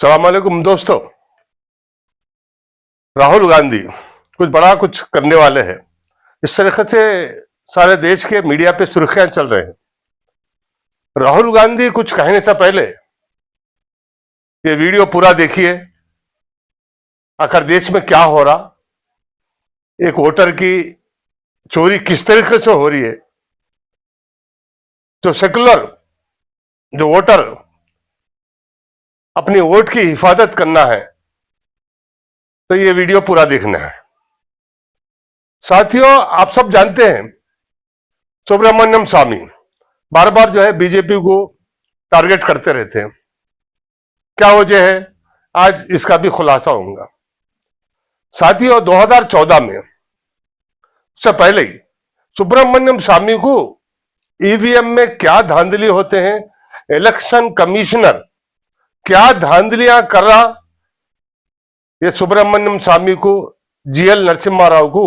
सलाम अलैकुम दोस्तों। राहुल गांधी कुछ करने वाले हैं, इस तरीके से सारे देश के मीडिया पे सुर्खियां चल रहे हैं। राहुल गांधी कुछ कहने से पहले ये वीडियो पूरा देखिए। आखिर देश में क्या हो रहा, एक वोटर की चोरी किस तरीके से हो रही है। जो सेकुलर जो वोटर अपनी वोट की हिफाजत करना है तो ये वीडियो पूरा देखना है। साथियों, आप सब जानते हैं सुब्रमण्यम स्वामी बार बार जो है बीजेपी को टारगेट करते रहते हैं। क्या वजह है, आज इसका भी खुलासा होगा। साथियों, 2014 में से पहले ही सुब्रमण्यम स्वामी को ईवीएम में क्या धांधली होते हैं, इलेक्शन कमिश्नर क्या धांधलियां कर रहा, ये सुब्रमण्यम स्वामी को जीएल नरसिम्हा राव को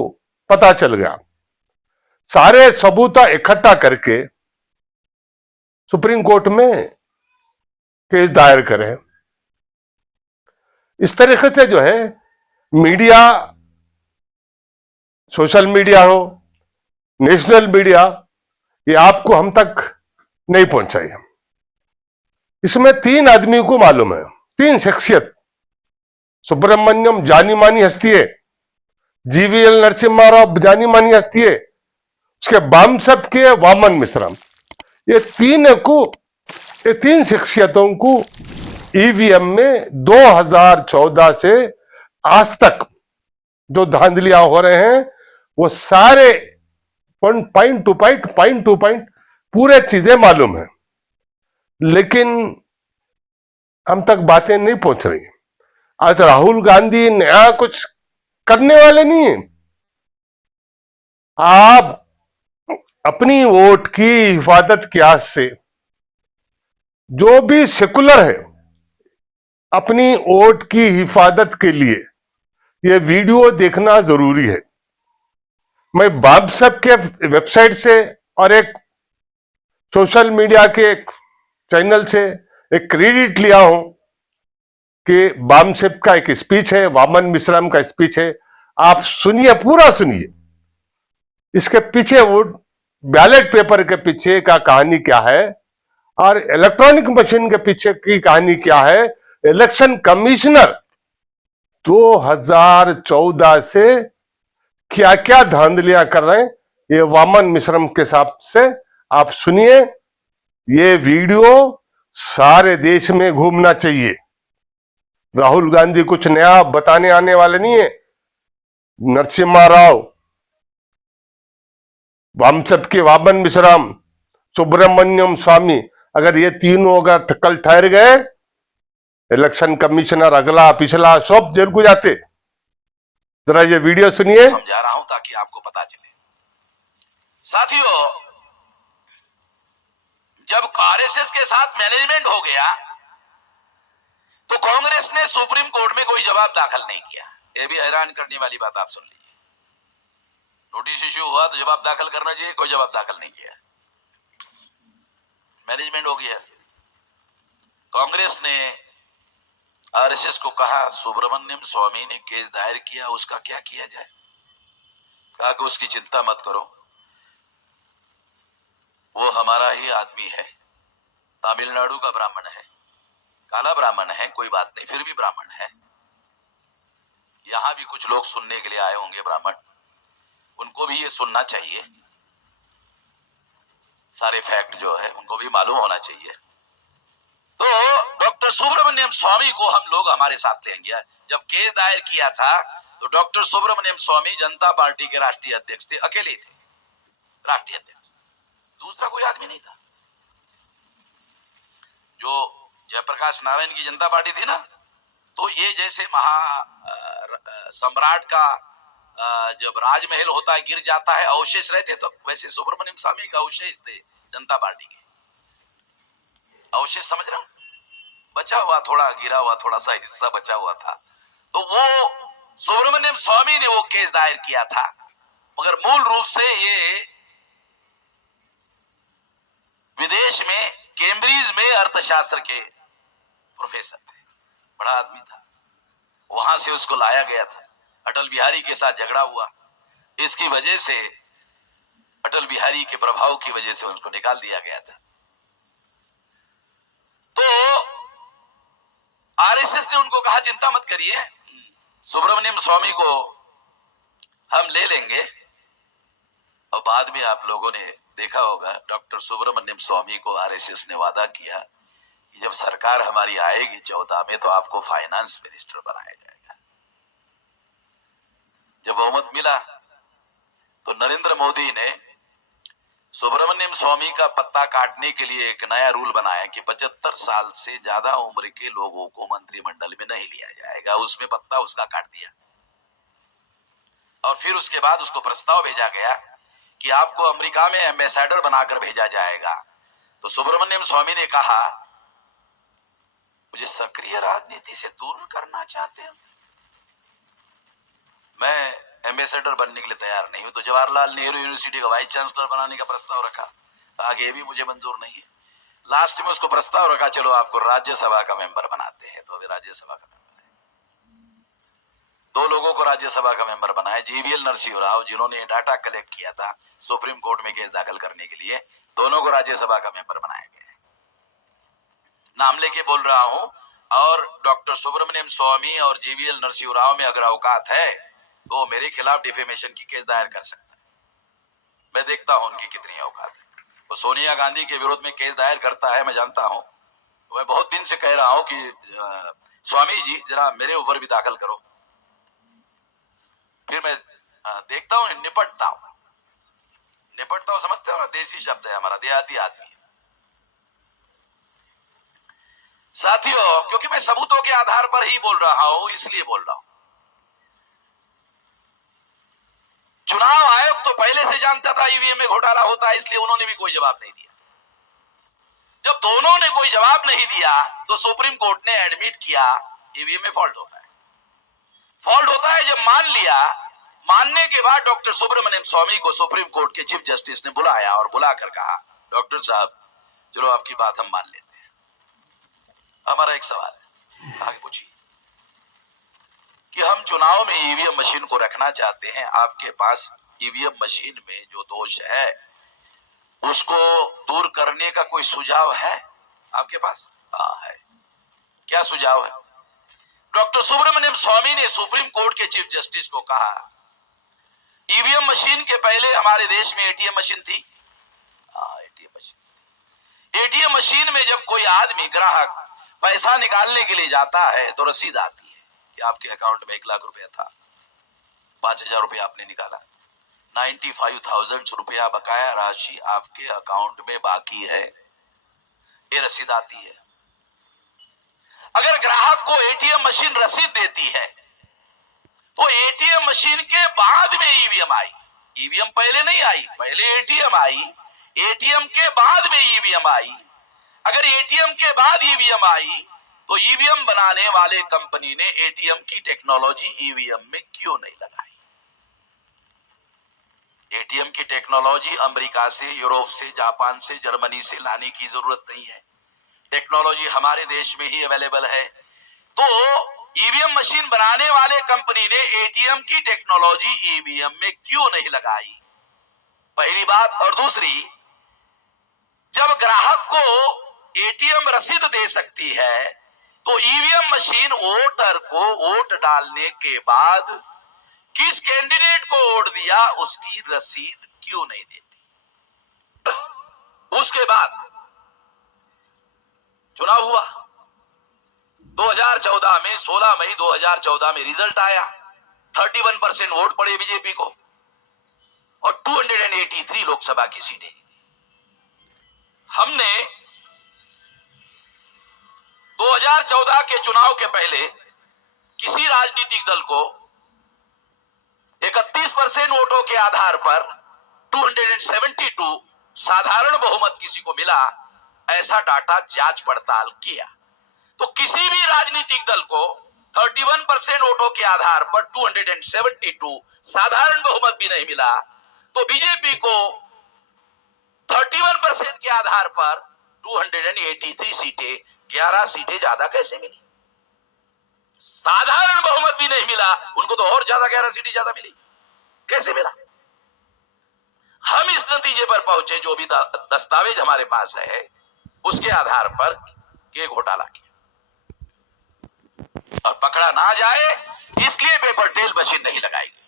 पता चल गया। सारे सबूत इकट्ठा करके सुप्रीम कोर्ट में केस दायर करें। इस तरीके से जो है मीडिया, सोशल मीडिया हो, नेशनल मीडिया, ये आपको हम तक नहीं पहुंचाई। इसमें तीन आदमी को मालूम है, तीन शख्सियत। सुब्रमण्यम जानी मानी हस्ती है, जीवीएल नरसिम्हा राव जानी मानी हस्ती है, उसके बामसब के वामन मिश्रम, ये तीन शख्सियतों को ईवीएम में 2014 से आज तक जो धांधलियां हो रहे हैं वो सारे पॉइंट टू पॉइंट पूरे चीजें मालूम है, लेकिन हम तक बातें नहीं पहुंच रही। आज राहुल गांधी नया कुछ करने वाले नहीं है। आप अपनी वोट की हिफाजत की आस से, जो भी सेकुलर है, अपनी वोट की हिफाजत के लिए यह वीडियो देखना जरूरी है। मैं बामसेब के वेबसाइट से और एक सोशल मीडिया के एक चैनल से एक क्रेडिट लिया हूं कि बामसेब का एक स्पीच है, वामन मिश्रम का स्पीच है। आप सुनिए, पूरा सुनिए। इसके पीछे वो बैलेट पेपर के पीछे का कहानी क्या है और इलेक्ट्रॉनिक मशीन के पीछे की कहानी क्या है। इलेक्शन कमिश्नर 2014 से क्या क्या धांधलियां कर रहे हैं, ये वामन मिश्रम के हिसाब से आप सुनिए। ये वीडियो सारे देश में घूमना चाहिए। राहुल गांधी कुछ नया बताने आने वाले नहीं है। नरसिम्हा राव, वामसब के वामन मिश्रम, सुब्रमण्यम स्वामी, अगर ये तीनों अगर कल ठहर गए, इलेक्शन कमिश्नर अगला पिछला सब जेल को जाते। जरा ये वीडियो सुनिए। समझा रहा हूं ताकि आपको पता चले। साथियों, जब आरएसएस के साथ मैनेजमेंट हो गया तो कांग्रेस ने सुप्रीम कोर्ट में कोई जवाब दाखिल नहीं किया। यह भी हैरान करने वाली बात, आप सुन लीजिए। नोटिस इश्यू हुआ तो जवाब दाखिल करना चाहिए, कोई जवाब दाखिल नहीं किया। मैनेजमेंट हो गया। कांग्रेस ने आरएसएस को कहा सुब्रमण्यम स्वामी ने केस दायर किया, उसका क्या किया जाए। कहा कि उसकी चिंता मत करो, वो हमारा ही आदमी है, तमिलनाडु का ब्राह्मण है, काला ब्राह्मण है, कोई बात नहीं, फिर भी ब्राह्मण है। यहां भी कुछ लोग सुनने के लिए आए होंगे ब्राह्मण, उनको भी ये सुनना चाहिए। सारे फैक्ट जो है उनको भी मालूम होना चाहिए। तो डॉक्टर सुब्रमण्यम स्वामी को हम लोग हमारे साथ लेंगे। जब केस दायर किया था तो डॉक्टर सुब्रमण्यम स्वामी जनता पार्टी के राष्ट्रीय अध्यक्ष थे, अकेले थे राष्ट्रीय अध्यक्ष, दूसरा कोई आदमी नहीं था। जो जयप्रकाश नारायण की जनता पार्टी थी ना, तो ये जैसे सम्राट का जब राजमहल होता है, गिर जाता है, अवशेष रहते, तो वैसे सुब्रमण्यम स्वामी का अवशेष थे जनता पार्टी के। अवशेष समझ रहा हूं, बचा हुआ, थोड़ा गिरा हुआ, थोड़ा सा हिस्सा बचा हुआ था। तो वो सुब्रमण्यम स्वामी ने वो केस दायर किया था, मगर मूल रूप से ये विदेश में कैम्ब्रिज में अर्थशास्त्र के प्रोफेसर थे, बड़ा आदमी था, वहां से उसको लाया गया था। अटल बिहारी के साथ झगड़ा हुआ, इसकी वजह से अटल बिहारी के प्रभाव की वजह से उनको निकाल दिया गया था। तो आरएसएस ने उनको कहा चिंता मत करिए, सुब्रमण्यम स्वामी को हम ले लेंगे। और बाद में आप लोगों ने देखा होगा, डॉक्टर सुब्रमण्यम स्वामी को आरएसएस ने वादा किया कि जब सरकार हमारी आएगी 14 में तो आपको फाइनेंस मिनिस्टर बनाया जाएगा। जब बहुमत मिला तो नरेंद्र मोदी ने सुब्रमण्यम स्वामी का पत्ता काटने के लिए एक नया रूल बनाया कि 75 साल से ज्यादा उम्र के लोगों को मंत्रिमंडल में नहीं लिया जाएगा। उसमें पत्ता उसका काट दिया और फिर उसके बाद उसको प्रस्ताव भेजा गया कि आपको अमेरिका में एम्बेसडर बनाकर भेजा जाएगा। तो सुब्रमण्यम स्वामी ने कहा मुझे सक्रिय राजनीति से दूर करना चाहते हैं, मैं एम्बेसडर बनने के लिए तैयार नहीं हूं। तो जवाहरलाल नेहरू यूनिवर्सिटी का वाइस चांसलर बनाने का प्रस्ताव रखा, आगे भी मुझे मंजूर नहीं है। लास्ट में उसको प्रस्ताव रखा चलो आपको राज्यसभा का मेंबर बनाते हैं। तो अभी राज्यसभा का मेंबर है, 2 लोगों को राज्यसभा का मेंबर बनाया, जीवीएल नरसिंह राव जिन्होंने डाटा कलेक्ट किया था सुप्रीम कोर्ट में केस दाखिल करने के लिए, दोनों को राज्यसभा का मेंबर बनाया गया। नाम लेके बोल रहा हूं, और डॉक्टर सुब्रमण्यम स्वामी और जीवीएल नरसिंह राव में अगर औकात है तो मेरे खिलाफ डिफेमेशन की केस दायर कर सकता है। मैं देखता हूं उनकी कितनी औकात है। वो सोनिया गांधी के विरोध में केस दायर करता है, मैं जानता हूं। मैं बहुत दिन से कह रहा हूं कि स्वामी जी जरा मेरे ऊपर भी दाखिल करो, फिर मैं देखता हूं, निपटता हूं। समझते हो ना, देसी शब्द है हमारा, देहाती आदमी। साथियों, क्योंकि मैं सबूतों के आधार पर ही बोल रहा हूं, इसलिए बोल रहा हूं। चुनाव आयोग तो पहले से जानता था ईवीएम में घोटाला होता है, इसलिए उन्होंने भी कोई जवाब नहीं दिया। जब दोनों ने कोई जवाब नहीं दिया तो सुप्रीम कोर्ट ने एडमिट किया ईवीएम में फॉल्ट होता है। फॉल्ट होता है जब मान लिया, मानने के बाद डॉक्टर सुब्रमण्यम स्वामी को सुप्रीम कोर्ट के चीफ जस्टिस ने बुलाया और बुलाकर कहा डॉक्टर साहब चलो आपकी बात हम मान लेते हैं, हमारा एक सवाल है, आगे पूछिए। कि हम चुनाव में ईवीएम मशीन को रखना चाहते हैं, आपके पास ईवीएम मशीन में जो दोष है उसको दूर करने का कोई सुझाव है आपके पास? हाँ है। क्या सुझाव है? डॉक्टर सुब्रमण्यम स्वामी ने सुप्रीम कोर्ट के चीफ जस्टिस को कहा ईवीएम मशीन के पहले हमारे देश में एटीएम मशीन थी। एटीएम मशीन में जब कोई आदमी ग्राहक पैसा निकालने के लिए जाता है तो रसीद आती है कि आपके अकाउंट में 1 लाख रुपया था, 5,000 रुपया आपने निकाला, 95,000 रुपया बकाया राशि आपके अकाउंट में बाकी है, ये रसीद आती है। अगर ग्राहक को एटीएम मशीन रसीद देती है तो एटीएम मशीन के बाद में ईवीएम आई, ईवीएम पहले नहीं आई, पहले एटीएम आई, एटीएम के बाद में ईवीएम आई। अगर एटीएम के बाद ईवीएम आई तो ईवीएम बनाने वाले कंपनी ने एटीएम की टेक्नोलॉजी ईवीएम में क्यों नहीं लगाई? एटीएम की टेक्नोलॉजी अमेरिका से, यूरोप से, जापान से, जर्मनी से लाने की जरूरत नहीं है, टेक्नोलॉजी हमारे देश में ही अवेलेबल है। तो ईवीएम मशीन बनाने वाले कंपनी ने एटीएम की टेक्नोलॉजी ईवीएम में क्यों नहीं लगाई? पहली बात। और दूसरी, जब ग्राहक को एटीएम रसीद दे सकती है तो ईवीएम मशीन वोटर को वोट डालने के बाद किस कैंडिडेट को वोट दिया उसकी रसीद क्यों नहीं देती? उसके बाद चुनाव हुआ 2014 में, 16 मई 2014 में रिजल्ट आया, 31% वोट पड़े बीजेपी को और 283 लोकसभा की सीटें। हमने 2014 के चुनाव के पहले किसी राजनीतिक दल को 31% वोटों के आधार पर 272 साधारण बहुमत किसी को मिला, ऐसा डाटा जांच पड़ताल किया। तो किसी भी राजनीतिक दल को 31% वोटों के आधार पर 272 साधारण बहुमत भी नहीं मिला, तो बीजेपी को 31% के आधार पर 283 सीटें, 11 सीटें ज्यादा कैसे मिली? साधारण बहुमत भी नहीं मिला, उनको तो और ज्यादा 11 सीटें ज्यादा मिली। कैसे मिला? हम इस नतीजे पर पहुंचे, जो भी दस्तावेज हमारे पास है उसके आधार पर, कि घोटाला किया और पकड़ा ना जाए इसलिए पेपर टेल मशीन नहीं लगाई गई।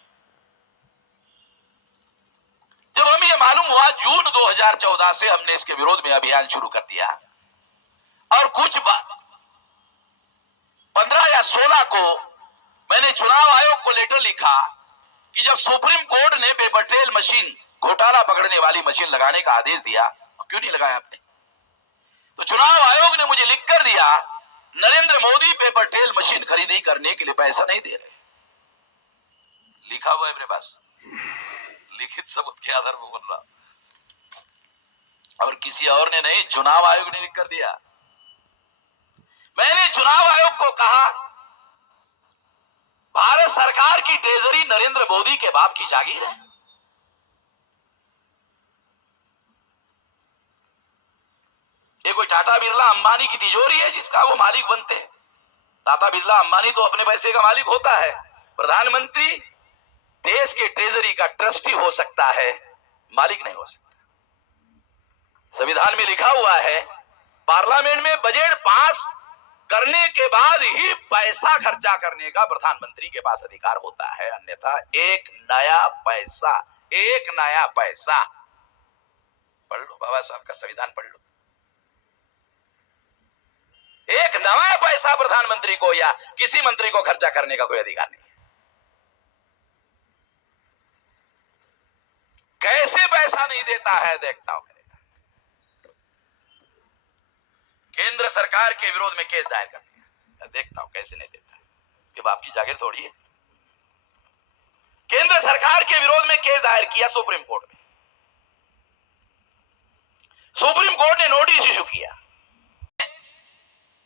जब हमें यह मालूम हुआ, जून 2014 से हमने इसके विरोध में अभियान शुरू कर दिया और कुछ 15 या 16 को मैंने चुनाव आयोग को लेटर लिखा कि जब सुप्रीम कोर्ट ने पेपर ट्रेल मशीन, घोटाला पकड़ने वाली मशीन लगाने का आदेश दिया, क्यों नहीं लगाया आपने? तो चुनाव आयोग ने मुझे लिख कर दिया, Narendra Modi paper trail machine खरीदी करने के लिए पैसा नहीं दे रहे। लिखा हुआ है मेरे पास, लिखित सबूत के आधार पर बोल रहा, और किसी और ने नहीं, चुनाव आयोग ने लिख कर दिया। मैंने चुनाव आयोग को कहा, भारत सरकार की ट्रेजरी नरेंद्र मोदी के बाप की जागीर है। ये कोई टाटा बिरला अंबानी की तिजोरी है जिसका वो मालिक बनते हैं? टाटा बिरला अंबानी तो अपने पैसे का मालिक होता है। प्रधानमंत्री देश के ट्रेजरी का ट्रस्टी हो सकता है, मालिक नहीं हो सकता। संविधान में लिखा हुआ है, पार्लियामेंट में बजट पास करने के बाद ही पैसा खर्चा करने का प्रधानमंत्री के पास अधिकार होता है, अन्यथा एक नया पैसा पढ़ लो, बाबा साहब का संविधान पढ़ लो। एक नया पैसा प्रधानमंत्री को या किसी मंत्री को खर्चा करने का कोई अधिकार नहीं है। कैसे पैसा नहीं देता है देखता हूं। केंद्र सरकार के विरोध में केस दायर कर दिया, देखता हूं कैसे नहीं देता है, कि बाप की जागीर थोड़ी है। केंद्र सरकार के विरोध में केस दायर किया सुप्रीम कोर्ट में। सुप्रीम कोर्ट ने नोटिस इशू किया।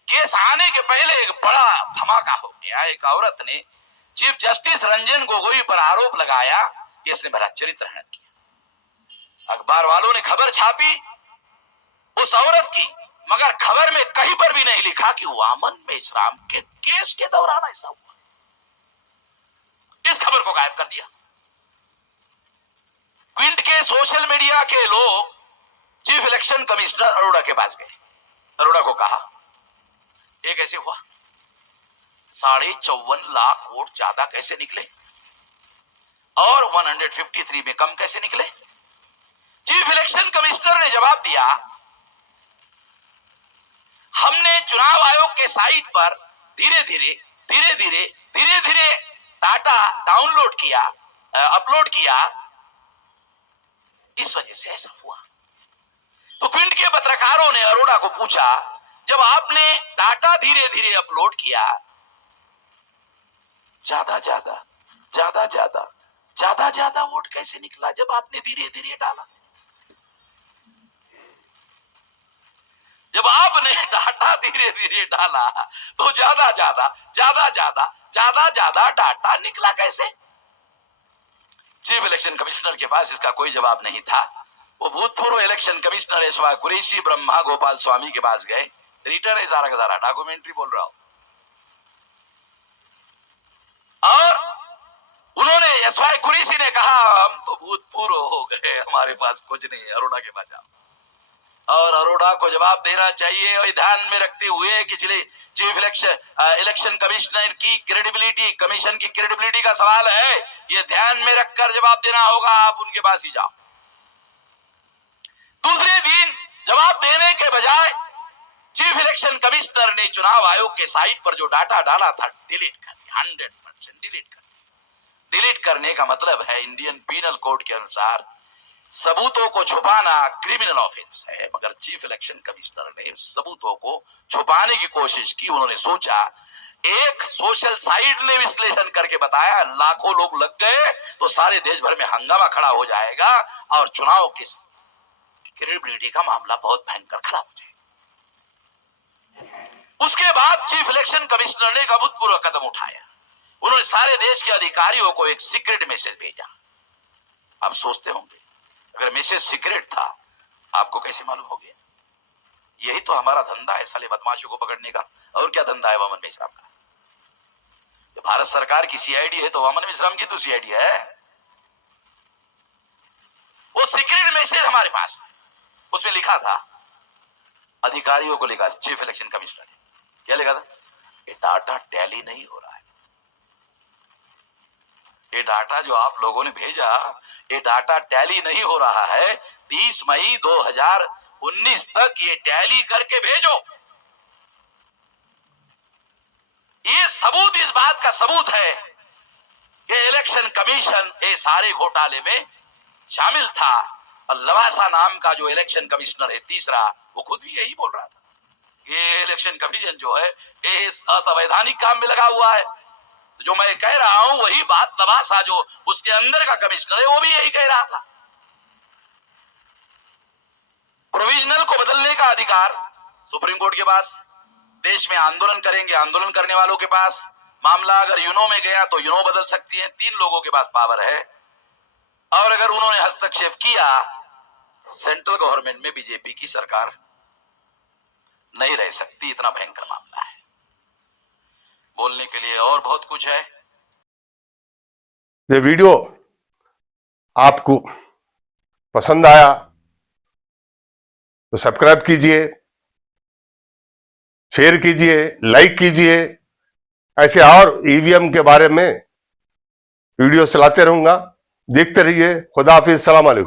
केस आने के पहले एक बड़ा धमाका हो गया। एक औरत ने चीफ जस्टिस रंजन गोगोई पर आरोप लगाया कि इसने भला चरित्रहनन किया। अखबार वालों ने खबर छापी उस औरत की, मगर खबर में कहीं पर भी नहीं लिखा कि वामन मेश्राम के केस के दौरान ऐसा हुआ। इस खबर को गायब कर दिया। क्विंट के सोशल मीडिया के लोग चीफ इलेक्शन कमिश्नर अरोड़ा के पास गए। अरोड़ा को कहा, ये कैसे हुआ? 54.5 लाख वोट ज्यादा कैसे निकले और 153 में कम कैसे निकले? चीफ इलेक्शन कमिश्नर ने जवाब दिया, हमने चुनाव आयोग के साइट पर धीरे धीरे डाटा डाउनलोड किया, अपलोड किया, इस वजह से ऐसा हुआ। तो क्विंट के पत्रकारों ने अरोड़ा को पूछा, जब आपने डाटा धीरे धीरे अपलोड किया, ज्यादा वोट कैसे निकला जब आपने धीरे धीरे डाला? जब आपने डाटा धीरे धीरे डाला तो ज्यादा डाटा निकला कैसे? चीफ इलेक्शन कमिश्नर के पास इसका कोई जवाब नहीं था। वो भूतपूर्व election commissioner S Y Quraishi Brahma Gopal Swami के पास गए। रिटर्न है सारा का सारा, डॉक्यूमेंट्री बोल रहा हूं। और उन्होंने एसवाई कुरैशी ने कहा, हम तो भूतपूर्व हो गए, हमारे पास कुछ नहीं है, अरोड़ा के पास जाओ। और अरोड़ा को जवाब देना चाहिए, और ध्यान में रखते हुए कि चीफ इलेक्शन कमिश्नर की क्रेडिबिलिटी, कमीशन की क्रेडिबिलिटी का सवाल है, ये ध्यान में रखकर जवाब देना होगा। आप उनके पास ही जाओ। दूसरे दिन जवाब देने के बजाय चीफ इलेक्शन कमिश्नर ने चुनाव आयोग के साइट पर जो डाटा डाला था डिलीट कर दिया, 100% डिलीट कर दिया। डिलीट करने का मतलब है, इंडियन पीनल कोड के अनुसार सबूतों को छुपाना क्रिमिनल ऑफेंस है, मगर चीफ इलेक्शन कमिश्नर ने सबूतों को छुपाने की कोशिश की। उन्होंने सोचा, एक सोशल साइट ने विश्लेषण करके बताया, लाखों लोग लग गए तो सारे देश भर में हंगामा खड़ा हो जाएगा और चुनाव की क्रेडिबिलिटी का मामला बहुत भयंकर खराब हो जाएगा। उसके बाद चीफ इलेक्शन कमिश्नर ने एक अभूतपूर्व कदम उठाया। उन्होंने सारे देश के अधिकारियों को एक सीक्रेट मैसेज भेजा। आप सोचते होंगे, अगर मैसेज सीक्रेट था आपको कैसे मालूम हो गया? यही तो हमारा धंधा है साले बदमाशों को पकड़ने का। और क्या धंधा है वामन मेश्राम का? भारत सरकार की सीआईडी है तो वामन मिश्रम की तो सीआईडी है। वो सीक्रेट मैसेज हमारे पास, उसमें लिखा था, अधिकारियों को लिखा, चीफ इलेक्शन कमिश्नर ने क्या लिखा था, ये डाटा टैली नहीं हो रहा है, ये डाटा जो आप लोगों ने भेजा ये डाटा टैली नहीं हो रहा है, 30 मई 2019 तक ये टैली करके भेजो। ये सबूत इस बात का सबूत है कि इलेक्शन कमीशन ये सारे घोटाले में शामिल था। और लवासा नाम का जो इलेक्शन कमिश्नर है तीसरा, वो खुद भी यही बोल रहा था, ये इलेक्शन कमीशन जो है ये असंवैधानिक काम में लगा हुआ है। जो मैं कह रहा हूं वही बात लवासा जो उसके अंदर का कमिश्नर है वो भी यही कह रहा था। प्रोविजनल को बदलने का अधिकार सुप्रीम कोर्ट के पास, देश में आंदोलन करेंगे आंदोलन करने वालों के पास, मामला अगर यूनो में गया तो यूनो बदल सकती है, 3 लोगों के पास पावर है। और अगर उन्होंने हस्तक्षेप किया, सेंट्रल गवर्नमेंट में बीजेपी की सरकार नहीं रह सकती, इतना भयंकर मामला है। बोलने के लिए और बहुत कुछ है। ये वीडियो आपको पसंद आया तो सब्सक्राइब कीजिए, शेयर कीजिए, लाइक कीजिए। ऐसे और ईवीएम के बारे में वीडियो चलाते रहूंगा, देखते रहिए। खुदा हाफिज, सलाम अलैकुम।